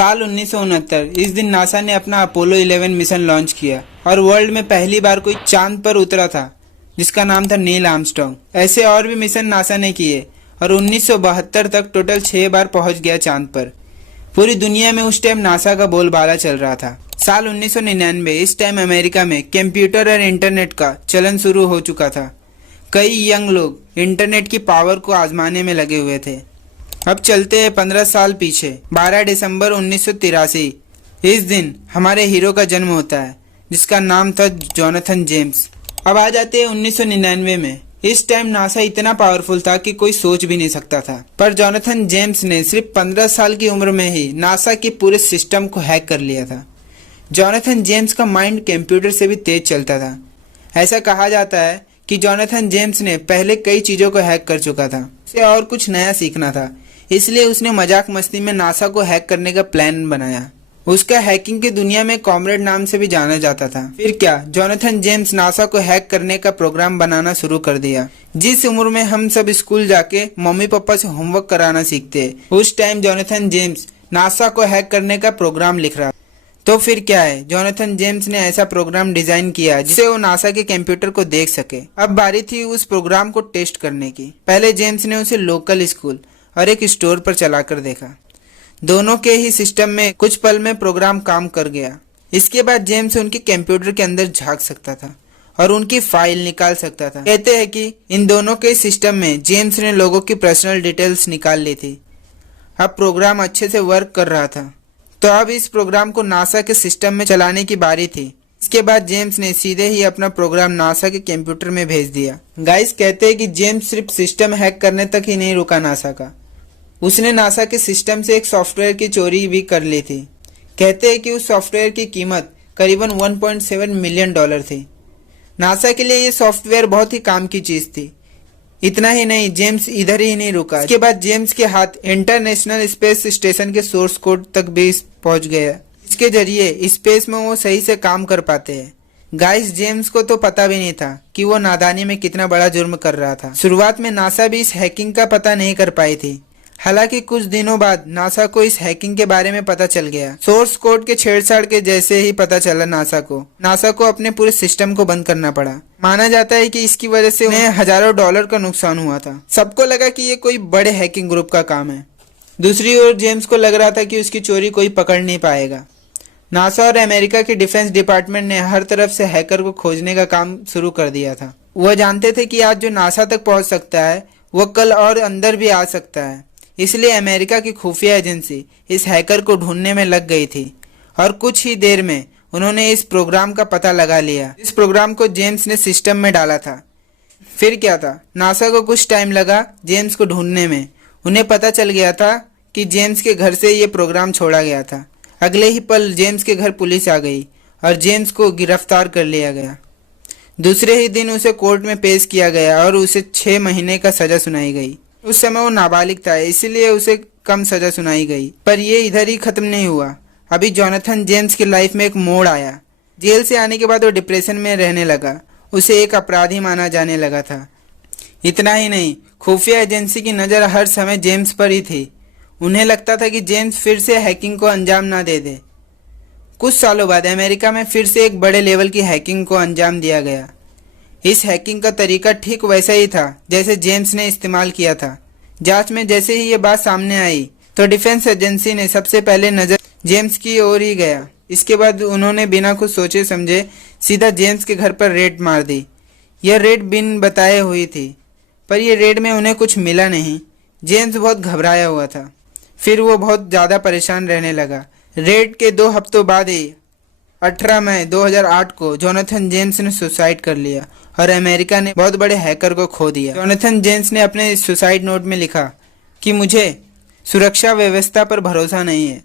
साल 1969 इस दिन नासा ने अपना अपोलो 11 मिशन लॉन्च किया और वर्ल्ड में पहली बार कोई चांद पर उतरा था जिसका नाम था नील आर्मस्ट्रांग। ऐसे और भी मिशन नासा ने किए और 1972 तक टोटल 6 बार पहुंच गया चांद पर। पूरी दुनिया में उस टाइम नासा का बोलबाला चल रहा था। साल 1999 इस टाइम अमेरिका में कंप्यूटर और इंटरनेट का चलन शुरू हो चुका था। कई यंग लोग इंटरनेट की पावर को आजमाने में लगे हुए थे। अब चलते हैं 15 साल पीछे। 12 दिसंबर 1983 इस दिन हमारे हीरो का जन्म होता है जिसका नाम था जोनाथन जेम्स। अब आ जाते हैं 1999 में। इस टाइम नासा इतना पावरफुल था कि कोई सोच भी नहीं सकता था, पर जोनाथन जेम्स ने सिर्फ 15 साल की उम्र में ही नासा के पूरे सिस्टम को हैक कर लिया था। जोनाथन जेम्स का माइंड कंप्यूटर से भी तेज चलता था। ऐसा कहा जाता है कि जोनाथन जेम्स ने पहले कई चीजों को हैक कर चुका था, उसे और कुछ नया सीखना था, इसलिए उसने मजाक मस्ती में नासा को हैक करने का प्लान बनाया। उसका हैकिंग की दुनिया में कॉमरेड नाम से भी जाना जाता था। फिर क्या, जोनाथन जेम्स नासा को हैक करने का प्रोग्राम बनाना शुरू कर दिया। जिस उम्र में हम सब स्कूल जाके मम्मी पापा से होमवर्क कराना सीखते हैं, उस टाइम जोनाथन जेम्स नासा को हैक करने का प्रोग्राम लिख रहा। तो फिर क्या है, जोनाथन जेम्स ने ऐसा प्रोग्राम डिजाइन किया जिससे वो नासा के कंप्यूटर को देख सके। अब बारी थी उस प्रोग्राम को टेस्ट करने की। पहले जेम्स ने उसे लोकल स्कूल और एक स्टोर पर चलाकर देखा। दोनों के ही सिस्टम में कुछ पल में प्रोग्राम काम कर गया। इसके बाद जेम्स उनके कंप्यूटर के अंदर झांक सकता था और उनकी फाइल निकाल सकता था। कहते हैं कि इन दोनों के सिस्टम में जेम्स ने लोगों की पर्सनल डिटेल्स निकाल ली थी। अब प्रोग्राम अच्छे से वर्क कर रहा था, तो अब इस प्रोग्राम को नासा के सिस्टम में चलाने की बारी थी। इसके बाद जेम्स ने सीधे ही अपना प्रोग्राम नासा के कंप्यूटर में भेज दिया। गाइस कहते हैं कि जेम्स सिर्फ सिस्टम हैक करने तक ही नहीं रुका नासा का, उसने नासा के सिस्टम से एक सॉफ्टवेयर की चोरी भी कर ली थी। कहते हैं कि उस सॉफ्टवेयर की कीमत करीबन $1.7 मिलियन थी। नासा के लिए ये सॉफ्टवेयर बहुत ही काम की चीज थी। इतना ही नहीं, जेम्स इधर ही नहीं रुका। इसके बाद जेम्स के हाथ इंटरनेशनल स्पेस स्टेशन के सोर्स कोड तक भी पहुंच गया। इसके जरिए स्पेस में वो सही से काम कर पाते हैं। गाइस, जेम्स को तो पता भी नहीं था कि वो नादानी में कितना बड़ा जुर्म कर रहा था। शुरुआत में नासा भी इस हैकिंग का पता नहीं कर पाई थी। हालांकि कुछ दिनों बाद नासा को इस हैकिंग के बारे में पता चल गया। सोर्स कोड के छेड़छाड़ के जैसे ही पता चला नासा को अपने पूरे सिस्टम को बंद करना पड़ा। माना जाता है कि इसकी वजह से उन्हें हजारों डॉलर का नुकसान हुआ था। सबको लगा कि ये कोई बड़े हैकिंग ग्रुप का काम है। दूसरी ओर जेम्स को लग रहा था कि उसकी चोरी कोई पकड़ नहीं पाएगा। नासा और अमेरिका के डिफेंस डिपार्टमेंट ने हर तरफ से हैकर को खोजने का काम शुरू कर दिया था। वह जानते थे कि आज जो नासा तक पहुंच सकता है वह कल और अंदर भी आ सकता है। इसलिए अमेरिका की खुफिया एजेंसी इस हैकर को ढूंढने में लग गई थी और कुछ ही देर में उन्होंने इस प्रोग्राम का पता लगा लिया। इस प्रोग्राम को जेम्स ने सिस्टम में डाला था। फिर क्या था, नासा को कुछ टाइम लगा जेम्स को ढूंढने में। उन्हें पता चल गया था कि जेम्स के घर से ये प्रोग्राम छोड़ा गया था। अगले ही पल जेम्स के घर पुलिस आ गई और जेम्स को गिरफ्तार कर लिया गया। दूसरे ही दिन उसे कोर्ट में पेश किया गया और उसे 6 महीने का सजा सुनाई गई। उस समय वो नाबालिग था, इसीलिए उसे कम सजा सुनाई गई। पर ये इधर ही खत्म नहीं हुआ। अभी जोनाथन जेम्स की लाइफ में एक मोड़ आया। जेल से आने के बाद वो डिप्रेशन में रहने लगा। उसे एक अपराधी माना जाने लगा था। इतना ही नहीं, खुफिया एजेंसी की नज़र हर समय जेम्स पर ही थी। उन्हें लगता था कि जेम्स फिर से हैकिंग को अंजाम ना दे दे। कुछ सालों बाद अमेरिका में फिर से एक बड़े लेवल की हैकिंग को अंजाम दिया गया। इस हैकिंग का तरीका ठीक वैसा ही था जैसे जेम्स ने इस्तेमाल किया था। जांच में जैसे ही ये बात सामने आई तो डिफेंस एजेंसी ने सबसे पहले नजर जेम्स की ओर ही गया। इसके बाद उन्होंने बिना कुछ सोचे समझे सीधा जेम्स के घर पर रेड मार दी। यह रेड बिन बताए हुई थी, पर यह रेड में उन्हें कुछ मिला नहीं। जेम्स बहुत घबराया हुआ था। फिर वो बहुत ज़्यादा परेशान रहने लगा। रेड के 2 हफ्तों बाद ही 18 मई 2008 को जोनाथन जेम्स ने सुसाइड कर लिया और अमेरिका ने बहुत बड़े हैकर को खो दिया। जोनाथन जेम्स ने अपने सुसाइड नोट में लिखा कि मुझे सुरक्षा व्यवस्था पर भरोसा नहीं है।